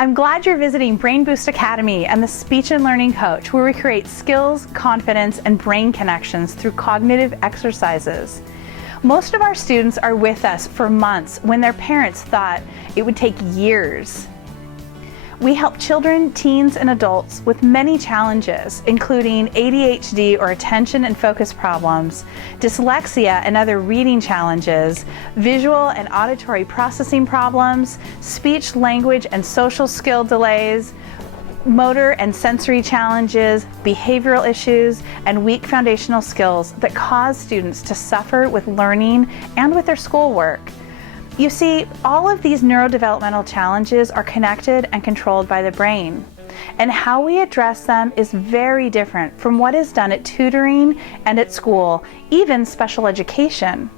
I'm glad you're visiting Brain Boost Academy and the Speech and Learning Coach, where we create skills, confidence, and brain connections through cognitive exercises. Most of our students are with us for months when their parents thought it would take years. We help children, teens, and adults with many challenges, including ADHD or attention and focus problems, dyslexia and other reading challenges, visual and auditory processing problems, speech, language, and social skill delays, motor and sensory challenges, behavioral issues, and weak foundational skills that cause students to suffer with learning and with their schoolwork. You see, all of these neurodevelopmental challenges are connected and controlled by the brain, and how we address them is very different from what is done at tutoring and at school, even special education.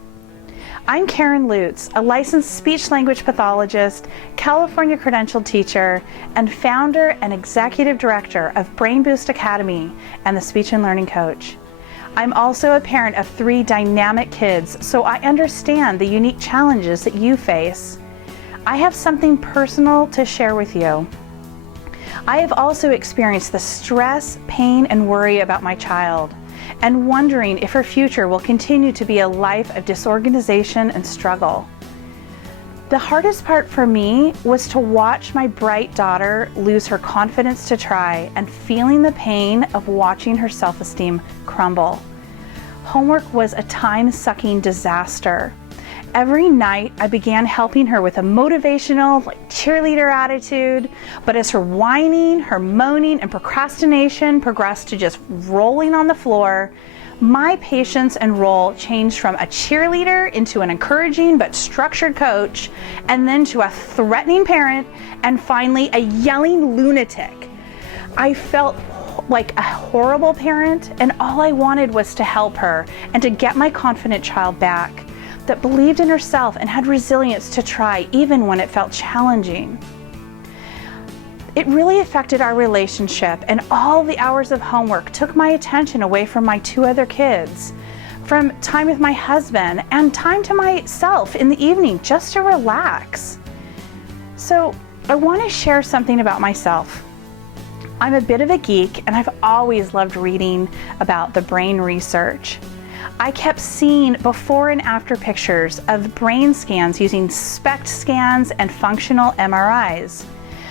I'm Karen Lutz, a licensed speech-language pathologist, California credentialed teacher, and founder and executive director of Brain Boost Academy and the Speech and Learning Coach. I'm also a parent of 3 dynamic kids, so I understand the unique challenges that you face. I have something personal to share with you. I have also experienced the stress, pain, and worry about my child, and wondering if her future will continue to be a life of disorganization and struggle. The hardest part for me was to watch my bright daughter lose her confidence to try and feeling the pain of watching her self-esteem crumble. Homework was a time-sucking disaster. Every night I began helping her with a motivational, cheerleader attitude, but as her whining, her moaning, and procrastination progressed to just rolling on the floor, my patience and role changed from a cheerleader into an encouraging but structured coach, and then to a threatening parent, and finally a yelling lunatic. I felt like a horrible parent, and all I wanted was to help her and to get my confident child back that believed in herself and had resilience to try even when it felt challenging. It really affected our relationship, and all the hours of homework took my attention away from my 2 other kids, from time with my husband and time to myself in the evening just to relax. So I want to share something about myself. I'm a bit of a geek, and I've always loved reading about the brain research. I kept seeing before and after pictures of brain scans using SPECT scans and functional MRIs.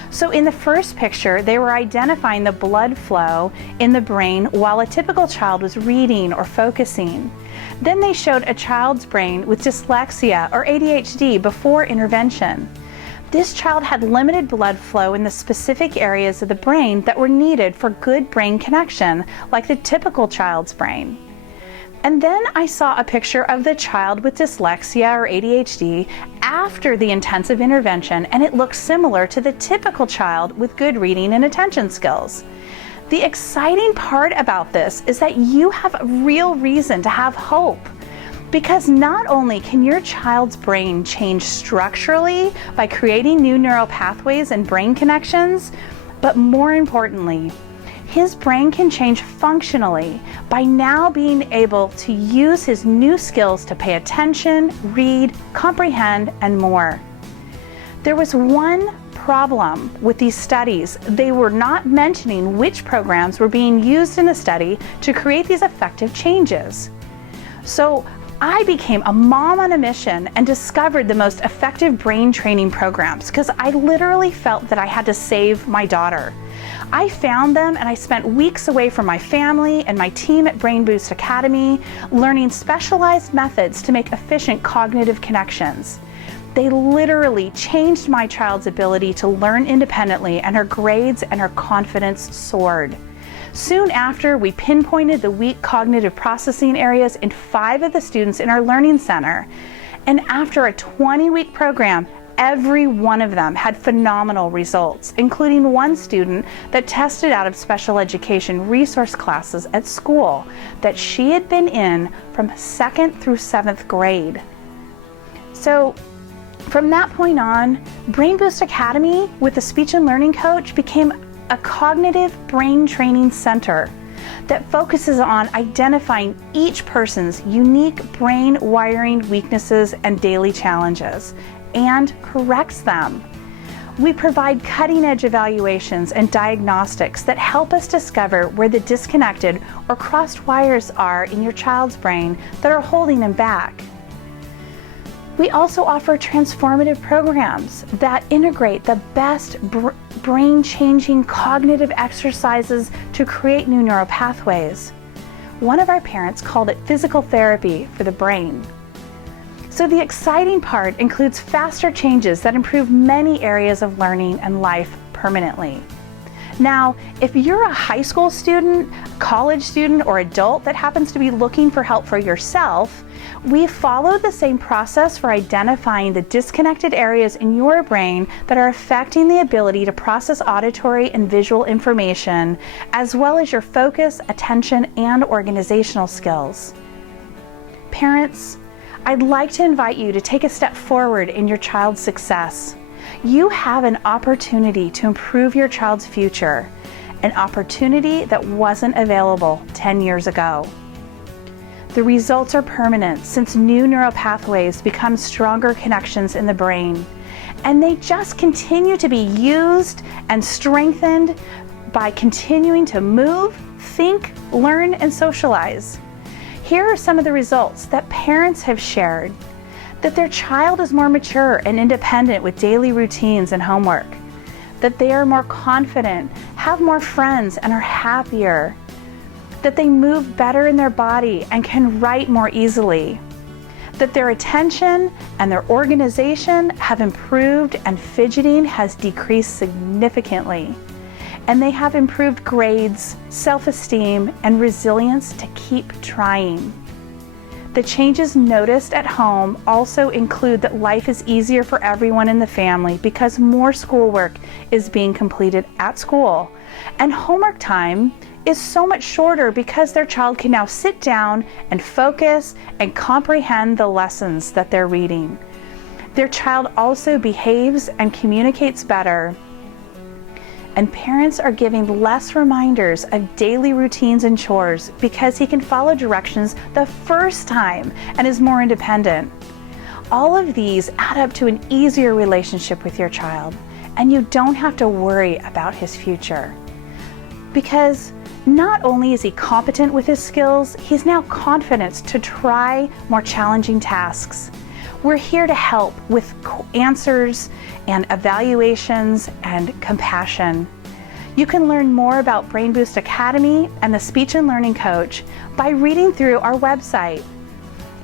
So in the first picture, they were identifying the blood flow in the brain while a typical child was reading or focusing. Then they showed a child's brain with dyslexia or ADHD before intervention. This child had limited blood flow in the specific areas of the brain that were needed for good brain connection, like the typical child's brain. And then I saw a picture of the child with dyslexia or ADHD after the intensive intervention, and it looked similar to the typical child with good reading and attention skills. The exciting part about this is that you have a real reason to have hope, because not only can your child's brain change structurally by creating new neural pathways and brain connections, but more importantly, his brain can change functionally by now being able to use his new skills to pay attention, read, comprehend, and more. There was one problem with these studies. They were not mentioning which programs were being used in the study to create these effective changes. So I became a mom on a mission and discovered the most effective brain training programs because I literally felt that I had to save my daughter. I found them, and I spent weeks away from my family and my team at Brain Boost Academy learning specialized methods to make efficient cognitive connections. They literally changed my child's ability to learn independently, and her grades and her confidence soared. Soon after, we pinpointed the weak cognitive processing areas in 5 of the students in our learning center. And after a 20-week program, every one of them had phenomenal results, including one student that tested out of special education resource classes at school that she had been in from 2nd through 7th grade. So from that point on, Brain Boost Academy with the Speech and Learning Coach became a cognitive brain training center that focuses on identifying each person's unique brain wiring weaknesses and daily challenges and corrects them. We provide cutting-edge evaluations and diagnostics that help us discover where the disconnected or crossed wires are in your child's brain that are holding them back. We also offer transformative programs that integrate the best brain-changing cognitive exercises to create new neural pathways. One of our parents called it physical therapy for the brain. So the exciting part includes faster changes that improve many areas of learning and life permanently. Now, if you're a high school student, college student, or adult that happens to be looking for help for yourself, we follow the same process for identifying the disconnected areas in your brain that are affecting the ability to process auditory and visual information, as well as your focus, attention, and organizational skills. Parents, I'd like to invite you to take a step forward in your child's success. You have an opportunity to improve your child's future, an opportunity that wasn't available 10 years ago. The results are permanent since new neural pathways become stronger connections in the brain, and they just continue to be used and strengthened by continuing to move, think, learn, and socialize. Here are some of the results that parents have shared: that their child is more mature and independent with daily routines and homework, that they are more confident, have more friends, and are happier, that they move better in their body and can write more easily, that their attention and their organization have improved and fidgeting has decreased significantly, and they have improved grades, self-esteem, and resilience to keep trying. The changes noticed at home also include that life is easier for everyone in the family because more schoolwork is being completed at school, and homework time is so much shorter because their child can now sit down and focus and comprehend the lessons that they're reading. Their child also behaves and communicates better, and parents are giving less reminders of daily routines and chores because he can follow directions the first time and is more independent. All of these add up to an easier relationship with your child, and you don't have to worry about his future. Because not only is he competent with his skills, he's now confident to try more challenging tasks. We're here to help with answers and evaluations and compassion. You can learn more about Brain Boost Academy and the Speech and Learning Coach by reading through our website.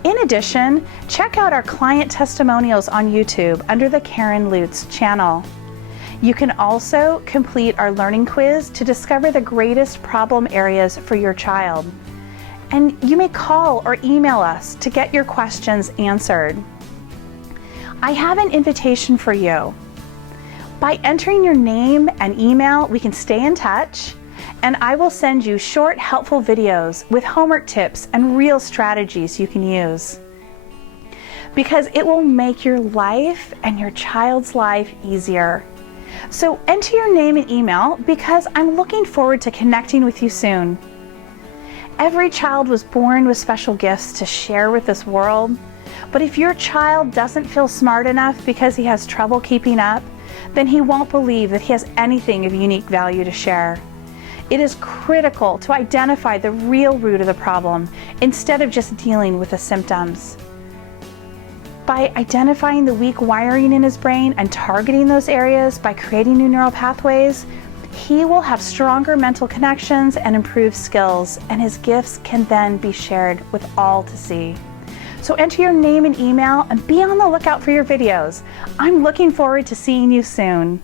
In addition, check out our client testimonials on YouTube under the Karen Lutz channel. You can also complete our learning quiz to discover the greatest problem areas for your child. And you may call or email us to get your questions answered. I have an invitation for you. By entering your name and email, we can stay in touch, and I will send you short, helpful videos with homework tips and real strategies you can use. Because it will make your life and your child's life easier. So enter your name and email because I'm looking forward to connecting with you soon. Every child was born with special gifts to share with this world. But if your child doesn't feel smart enough because he has trouble keeping up, then he won't believe that he has anything of unique value to share. It is critical to identify the real root of the problem instead of just dealing with the symptoms. By identifying the weak wiring in his brain and targeting those areas by creating new neural pathways, he will have stronger mental connections and improved skills, and his gifts can then be shared with all to see. So enter your name and email and be on the lookout for your videos. I'm looking forward to seeing you soon.